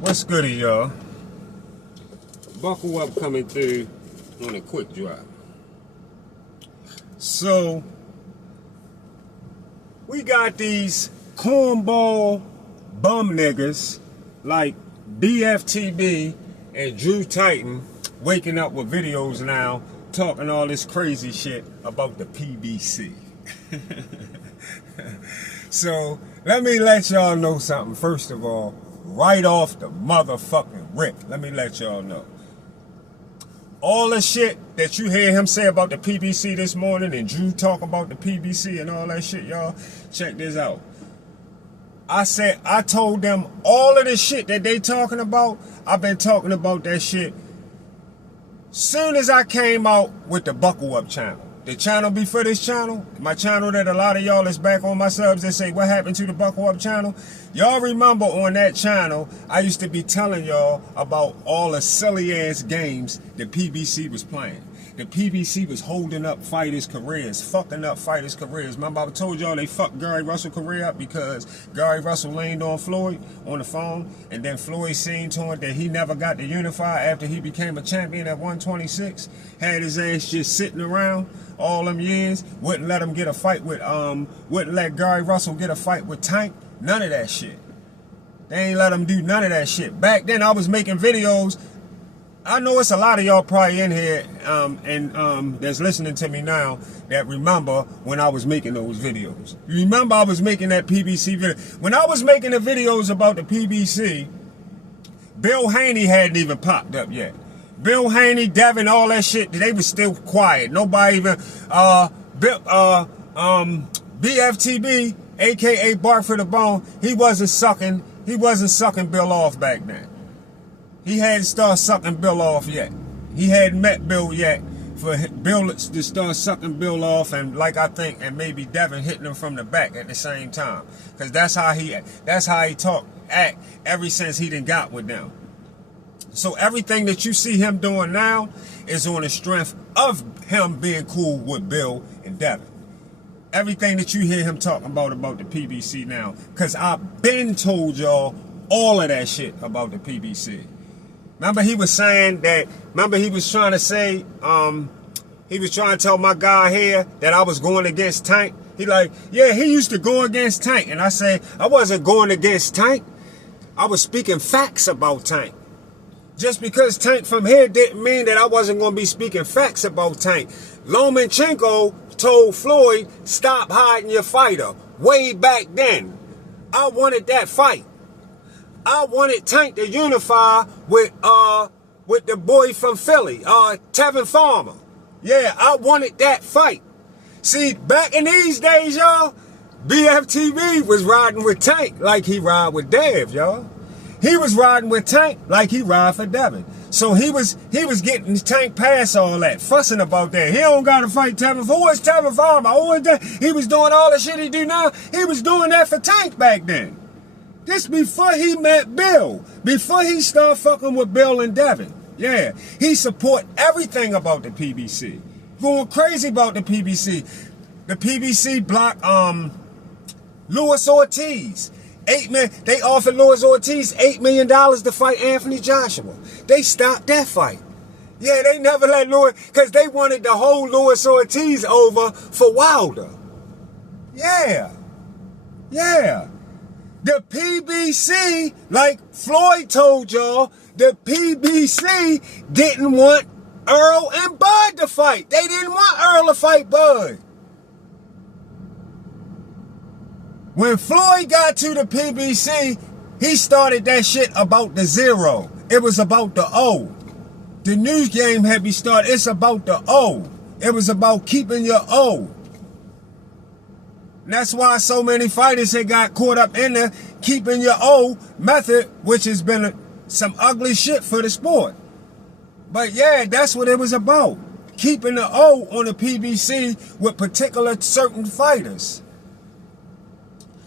What's goody, y'all? Buckle up coming through on a quick drop. So, we got these cornball bum niggas like BFTB and Drew Titan waking up with videos now talking all this crazy shit about the PBC. So, let me let y'all know something first of all. Right off the motherfucking rip, let me let y'all know. All the shit that you hear him say about the PBC this morning and Drew talk about the PBC and all that shit, y'all, check this out. I told them all of the shit that they talking about, I've been talking about that shit soon as I came out with the Buckle Up channel. The channel before this channel, my channel that a lot of y'all is back on my subs that say, what happened to the Buckle Up channel? Y'all remember on that channel, I used to be telling y'all about all the silly ass games the PBC was playing. The PBC was holding up fighters' careers, fucking up fighters' careers. Remember I told y'all they fucked Gary Russell's career up because Gary Russell leaned on Floyd on the phone, and then Floyd seen to it that he never got to unify after he became a champion at 126. Had his ass just sitting around all them years, wouldn't let him get a fight with, wouldn't let Gary Russell get a fight with Tank. None of that shit. They ain't let him do none of that shit. Back then I was making videos. I know it's a lot of y'all probably in here that's listening to me now that remember when I was making those videos. You remember I was making that PBC video. When I was making the videos about the PBC, Bill Haney hadn't even popped up yet. Bill Haney, Devin, all that shit, they was still quiet. Nobody even, BFTB, aka Bark for the Bone, he wasn't sucking Bill off back then. He hadn't started sucking Bill off yet. He hadn't met Bill yet for Bill to start sucking Bill off, and like I think, and maybe Devin hitting him from the back at the same time. Because that's how he act ever since he done got with them. So everything that you see him doing now is on the strength of him being cool with Bill and Devin. Everything that you hear him talking about the PBC now, because I've been told y'all all of that shit about the PBC. Remember he was saying that, he was trying to say, he was trying to tell my guy here that I was going against Tank. He like, yeah, he used to go against Tank. And I say, I wasn't going against Tank. I was speaking facts about Tank. Just because Tank from here didn't mean that I wasn't going to be speaking facts about Tank. Lomachenko told Floyd, stop hiding your fighter. Way back then. I wanted that fight. I wanted Tank to unify with the boy from Philly, Tevin Farmer. Yeah, I wanted that fight. See, back in these days, y'all, BFTV was riding with Tank like he ride with Dev, y'all. He was riding with Tank like he ride for Devin. So he was getting Tank past all that, fussing about that. He don't got to fight Tevin. Who is Tevin Farmer? Who is that? He was doing all the shit he do now. He was doing that for Tank back then. This before he met Bill. Before he started fucking with Bill and Devin. Yeah. He support everything about the PBC. Going crazy about the PBC. The PBC blocked Luis Ortiz. They offered Luis Ortiz $8 million to fight Anthony Joshua. They stopped that fight. Yeah, they never let Luis, because they wanted to hold Luis Ortiz over for Wilder. Yeah. Yeah. The PBC, like Floyd told y'all, the PBC didn't want Earl and Bud to fight. They didn't want Earl to fight Bud. When Floyd got to the PBC, he started that shit about the zero. It was about the O. The new game had been started. It's about the O. It was about keeping your O. And that's why so many fighters had got caught up in the keeping your O method, which has been some ugly shit for the sport. But yeah, that's what it was about. Keeping the O on the PBC with particular certain fighters.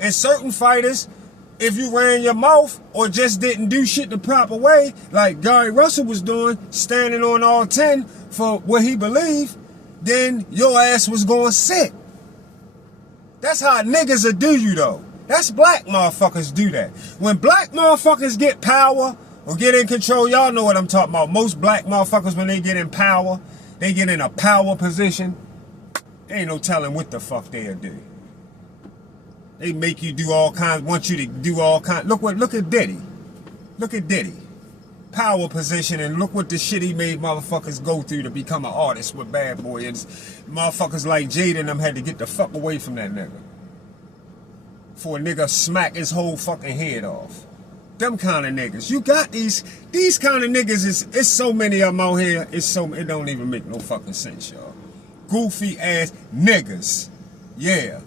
And certain fighters, if you ran your mouth or just didn't do shit the proper way, like Gary Russell was doing, standing on all 10 for what he believed, then your ass was going to sit. That's how niggas will do you though. That's black motherfuckers do that. When black motherfuckers get power or get in control, y'all know what I'm talking about. Most black motherfuckers, when they get in power, they get in a power position, there ain't no telling what the fuck they'll do. They make you do all kinds, want you to do all kinds. Look at Diddy. Look at Diddy. Power position, and look what the shit he made motherfuckers go through to become an artist with Bad Boy. And motherfuckers like Jada and them had to get the fuck away from that nigga. For a nigga smack his whole fucking head off. Them kind of niggas. You got these kind of niggas, it's so many of them out here, it don't even make no fucking sense, y'all. Goofy ass niggas. Yeah.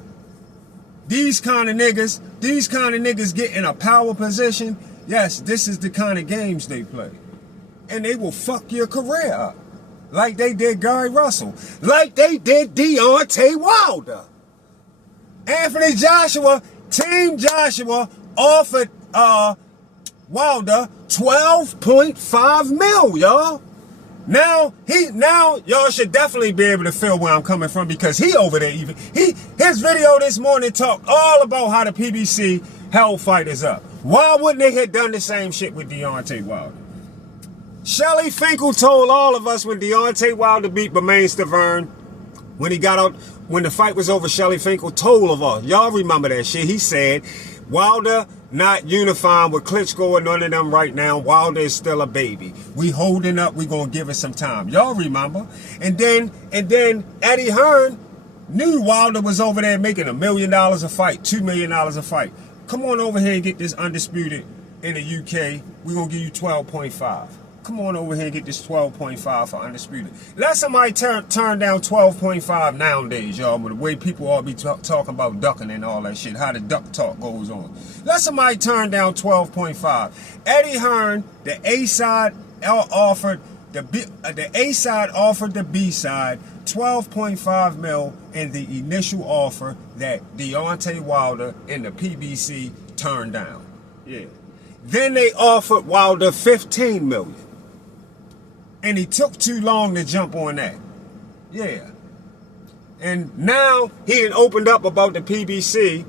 These kind of niggas get in a power position. Yes, this is the kind of games they play. And they will fuck your career up. Like they did Gary Russell. Like they did Deontay Wilder. Anthony Joshua, Team Joshua offered Wilder 12.5 mil, y'all. Now y'all should definitely be able to feel where I'm coming from, because he over there even. His video this morning talked all about how the PBC held fighters up. Why wouldn't they have done the same shit with Deontay Wilder? Shelly Finkel told all of us when Deontay Wilder beat Bermain Stavern, when he got out, when the fight was over, Shelly Finkel told of us. Y'all remember that shit. He said, Wilder not unifying with Klitschko or none of them right now. Wilder is still a baby. We holding up. We gonna give it some time. Y'all remember? And then Eddie Hearn knew Wilder was over there making $1 million a fight, $2 million a fight. Come on over here and get this undisputed in the UK. We're going to give you 12.5. Come on over here and get this 12.5 for undisputed. Let somebody turn down 12.5 nowadays, y'all, with the way people all be talking about ducking and all that shit, how the duck talk goes on. Let somebody turn down 12.5. Eddie Hearn, the A side offered the A side offered the B side 12.5 mil in the initial offer that Deontay Wilder and the PBC turned down. Yeah. Then they offered Wilder 15 million. And he took too long to jump on that. Yeah. And now he had opened up about the PBC.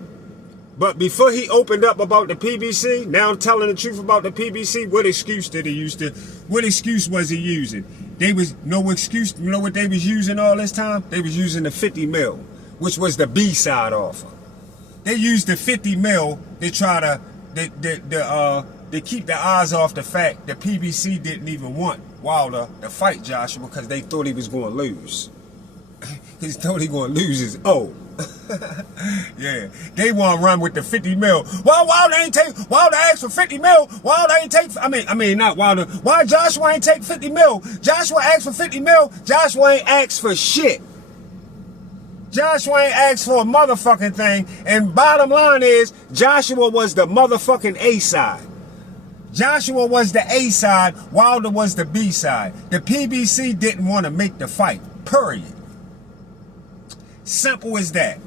But before he opened up about the PBC, now telling the truth about the PBC, what excuse did he use to? What excuse was he using? They was no excuse. You know what they was using all this time? They was using the 50 mil, which was the B side offer. They used the 50 mil to try to keep the eyes off the fact that PBC didn't even want Wilder to fight Joshua because they thought he was going to lose. He thought he going to lose his O. Yeah, they want to run with the 50 mil. Well, Wilder asked for 50 mil. Wilder ain't take. I mean, not Wilder. Why Joshua ain't take 50 mil? Joshua asked for 50 mil. Joshua ain't asked for shit. Joshua ain't asked for a motherfucking thing. And bottom line is, Joshua was the motherfucking A side. Joshua was the A side. Wilder was the B side. The PBC didn't want to make the fight. Period. Simple as that.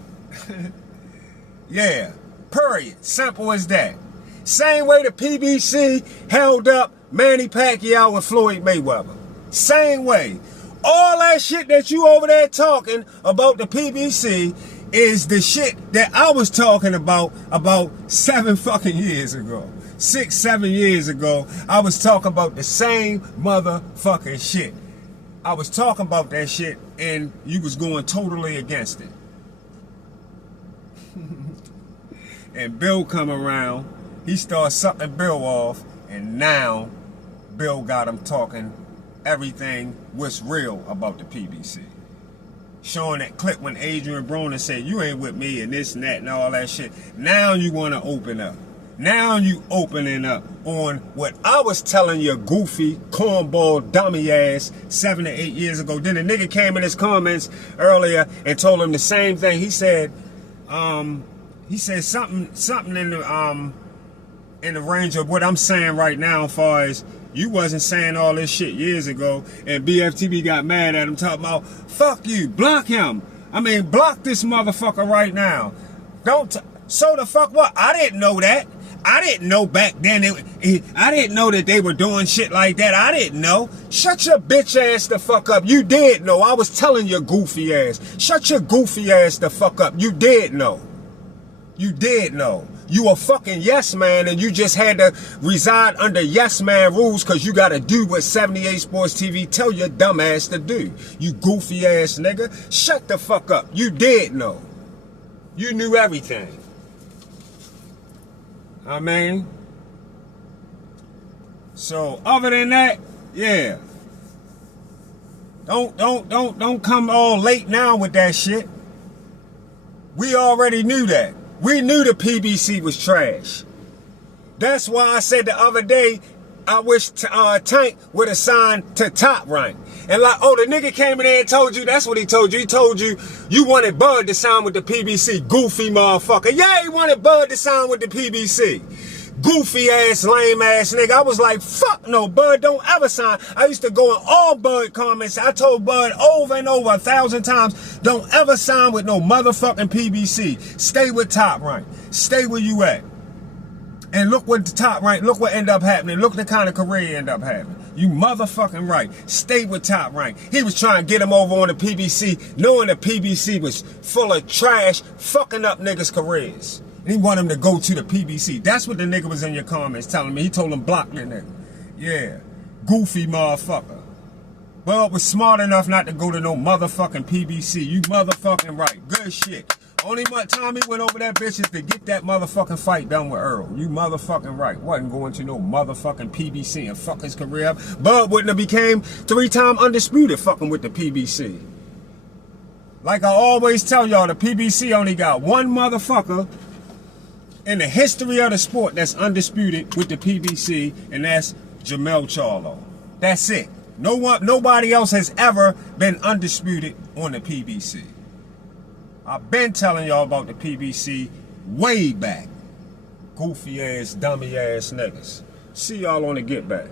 Yeah. Period. Simple as that. Same way the PBC held up Manny Pacquiao and Floyd Mayweather. Same way. All that shit that you over there talking about the PBC is the shit that I was talking about 7 fucking years ago. 6, 7 years ago, I was talking about the same motherfucking shit. I was talking about that shit and you was going totally against it. And Bill come around, he started sucking Bill off, and now Bill got him talking everything what's real about the PBC. Showing that clip when Adrian Broner said, you ain't with me and this and that and all that shit. Now you want to open up. Now you opening up on what I was telling you, goofy, cornball, dummy ass 7 to 8 years ago. Then a nigga came in his comments earlier and told him the same thing. He said something in the range of what I'm saying right now, as far as you wasn't saying all this shit years ago, and BFTB got mad at him talking about, fuck you, block him. I mean, block this motherfucker right now. So the fuck what? I didn't know that. I didn't know back then. I didn't know that they were doing shit like that. I didn't know. Shut your bitch ass the fuck up. You did know. I was telling your goofy ass. Shut your goofy ass the fuck up. You did know. You did know. You a fucking yes man, and you just had to reside under yes man rules because you got to do what 78 Sports TV tell your dumb ass to do. You goofy ass nigga. Shut the fuck up. You did know. You knew everything. I mean, so other than that, yeah. Don't come all late now with that shit. We already knew that. We knew the PBC was trash. That's why I said the other day, I wish Tank would have signed to Top Rank. And like, oh, the nigga came in there and told you, that's what he told you. He told you, you wanted Bud to sign with the PBC. Goofy motherfucker. Yeah, he wanted Bud to sign with the PBC. Goofy ass, lame ass nigga. I was like, fuck no, Bud, don't ever sign. I used to go in all Bud comments. I told Bud over and over 1,000 times, don't ever sign with no motherfucking PBC. Stay with Top Rank. Stay where you at. And look what the Top Rank, look what ended up happening. Look the kind of career ended up having. You motherfucking right. Stay with Top Rank. He was trying to get him over on the PBC, knowing the PBC was full of trash, fucking up niggas' careers. He want him to go to the PBC. That's what the nigga was in your comments telling me. He told him block the nigga. Yeah. Goofy motherfucker. Bud was smart enough not to go to no motherfucking PBC. You motherfucking right. Good shit. Only time he went over that bitch is to get that motherfucking fight done with Earl. You motherfucking right. Wasn't going to no motherfucking PBC and fuck his career up. Bud wouldn't have became 3-time undisputed fucking with the PBC. Like I always tell y'all, the PBC only got one motherfucker in the history of the sport that's undisputed with the PBC, and that's Jamel Charlo. That's it. Nobody else has ever been undisputed on the PBC. I've been telling y'all about the PBC way back. Goofy ass, dummy ass niggas. See y'all on the get back.